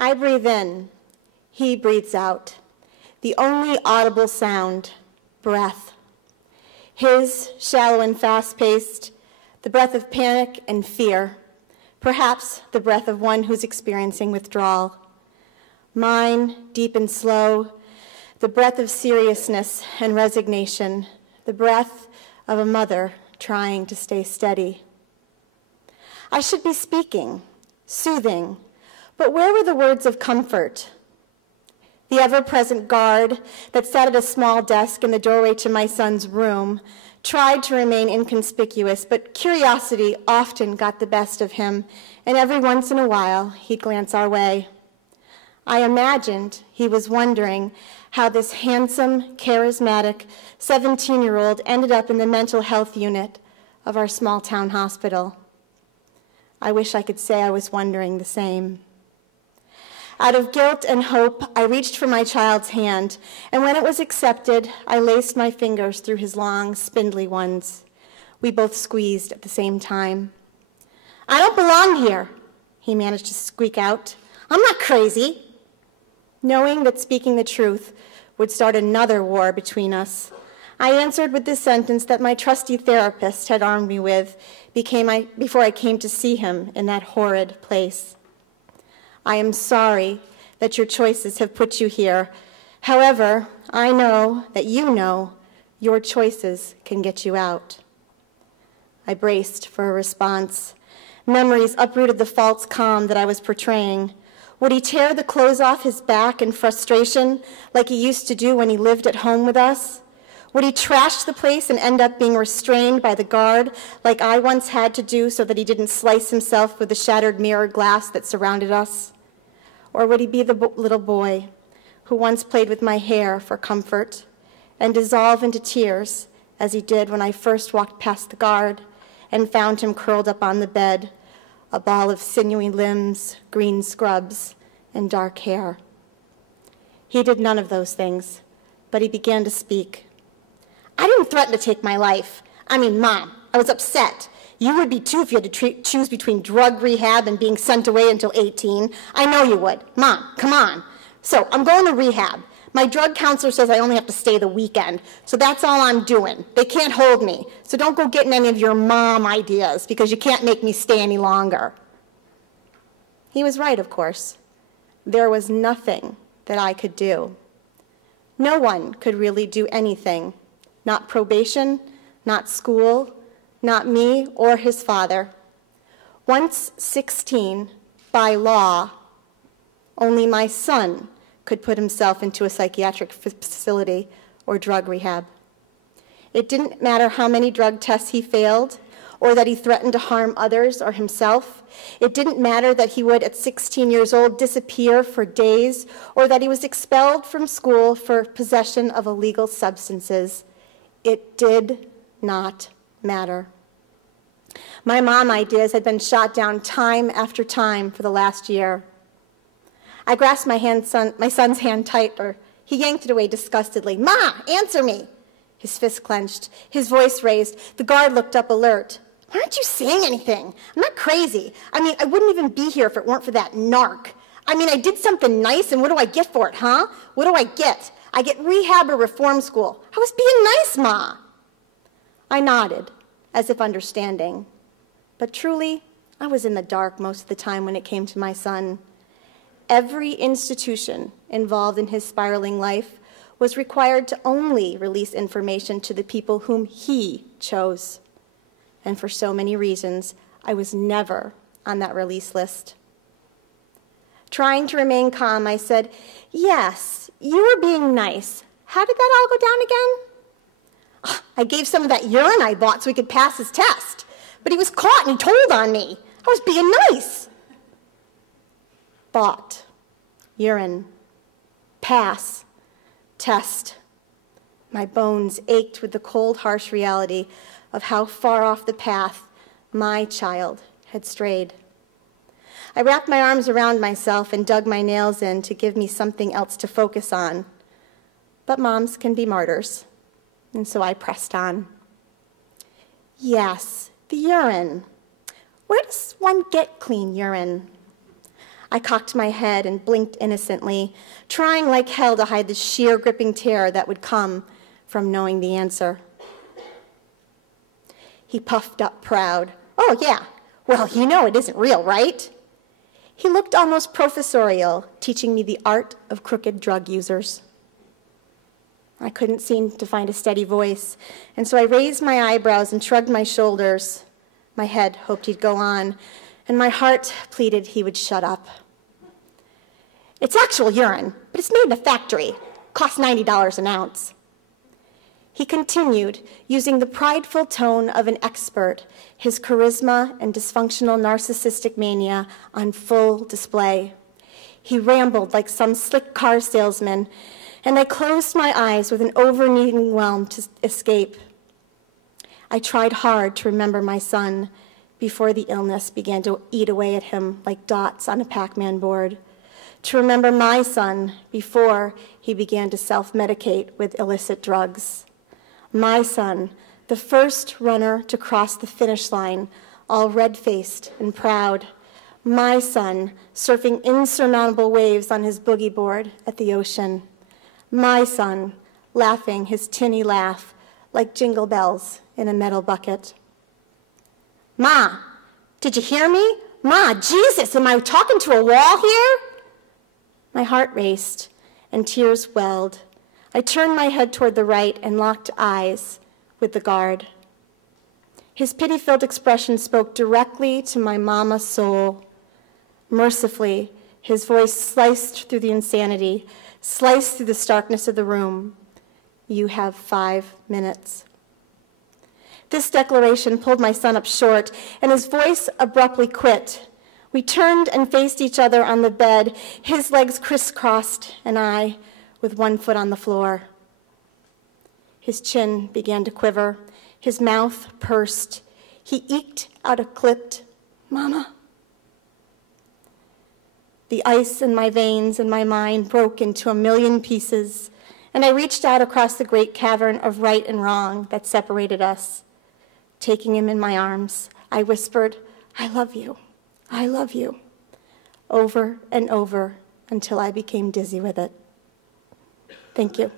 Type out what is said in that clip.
I breathe in, he breathes out. The only audible sound, breath. His, shallow and fast-paced, the breath of panic and fear, perhaps the breath of one who's experiencing withdrawal. Mine, deep and slow, the breath of seriousness and resignation, the breath of a mother trying to stay steady. I should be speaking, soothing, but where were the words of comfort? The ever-present guard that sat at a small desk in the doorway to my son's room tried to remain inconspicuous, but curiosity often got the best of him, and every once in a while he'd glance our way. I imagined he was wondering how this handsome, charismatic 17-year-old ended up in the mental health unit of our small-town hospital. I wish I could say I was wondering the same. Out of guilt and hope, I reached for my child's hand, and when it was accepted, I laced my fingers through his long, spindly ones. We both squeezed at the same time. "I don't belong here," he managed to squeak out. "I'm not crazy." Knowing that speaking the truth would start another war between us, I answered with the sentence that my trusty therapist had armed me with before I came to see him in that horrid place. "I am sorry that your choices have put you here. However, I know that you know your choices can get you out." I braced for a response. Memories uprooted the false calm that I was portraying. Would he tear the clothes off his back in frustration like he used to do when he lived at home with us? Would he trash the place and end up being restrained by the guard like I once had to do so that he didn't slice himself with the shattered mirror glass that surrounded us? Or would he be the little boy who once played with my hair for comfort and dissolve into tears as he did when I first walked past the guard and found him curled up on the bed, a ball of sinewy limbs, green scrubs, and dark hair? He did none of those things, but he began to speak. "I didn't threaten to take my life. I mean, Mom, I was upset. You would be too if you had to choose between drug rehab and being sent away until 18. I know you would. Mom, come on. So I'm going to rehab. My drug counselor says I only have to stay the weekend, so that's all I'm doing. They can't hold me, so don't go getting any of your mom ideas because you can't make me stay any longer." He was right, of course. There was nothing that I could do. No one could really do anything. Not probation, not school, not me or his father. Once 16, by law, only my son could put himself into a psychiatric facility or drug rehab. It didn't matter how many drug tests he failed or that he threatened to harm others or himself. It didn't matter that he would, at 16 years old, disappear for days or that he was expelled from school for possession of illegal substances. It did not matter. My mom ideas had been shot down time after time for the last year. I grasped my son's hand tighter. He yanked it away disgustedly. "Ma, answer me!" His fist clenched, his voice raised. The guard looked up alert. "Why aren't you saying anything? I'm not crazy. I mean, I wouldn't even be here if it weren't for that narc. I mean, I did something nice, and what do I get for it, huh? What do I get? I get rehab or reform school. I was being nice, Ma." I nodded, as if understanding. But truly, I was in the dark most of the time when it came to my son. Every institution involved in his spiraling life was required to only release information to the people whom he chose. And for so many reasons, I was never on that release list. Trying to remain calm, I said, "Yes, you were being nice. How did that all go down again?" "I gave some of that urine I bought so he could pass his test. But he was caught and he told on me. I was being nice." Bought, urine, pass, test. My bones ached with the cold, harsh reality of how far off the path my child had strayed. I wrapped my arms around myself and dug my nails in to give me something else to focus on. But moms can be martyrs, and so I pressed on. "Yes, the urine. Where does one get clean urine?" I cocked my head and blinked innocently, trying like hell to hide the sheer gripping terror that would come from knowing the answer. He puffed up proud. "Oh, yeah. Well, you know it isn't real, right?" He looked almost professorial, teaching me the art of crooked drug users. I couldn't seem to find a steady voice, and so I raised my eyebrows and shrugged my shoulders. My head hoped he'd go on, and my heart pleaded he would shut up. "It's actual urine, but it's made in a factory. Costs $90 an ounce." He continued, using the prideful tone of an expert, his charisma and dysfunctional narcissistic mania on full display. He rambled like some slick car salesman, and I closed my eyes with an overweening whelm to escape. I tried hard to remember my son before the illness began to eat away at him like dots on a Pac-Man board, to remember my son before he began to self-medicate with illicit drugs. My son, the first runner to cross the finish line, all red-faced and proud. My son, surfing insurmountable waves on his boogie board at the ocean. My son, laughing his tinny laugh like jingle bells in a metal bucket. "Ma, did you hear me? Ma, Jesus, am I talking to a wall here?" My heart raced and tears welled. I turned my head toward the right and locked eyes with the guard. His pity-filled expression spoke directly to my mama's soul. Mercifully, his voice sliced through the insanity, sliced through the starkness of the room. "You have 5 minutes." This declaration pulled my son up short, and his voice abruptly quit. We turned and faced each other on the bed, his legs crisscrossed, and I with one foot on the floor. His chin began to quiver. His mouth pursed. He eked out a clipped, "Mama." The ice in my veins and my mind broke into a million pieces, and I reached out across the great cavern of right and wrong that separated us. Taking him in my arms, I whispered, "I love you. I love you," over and over until I became dizzy with it. Thank you.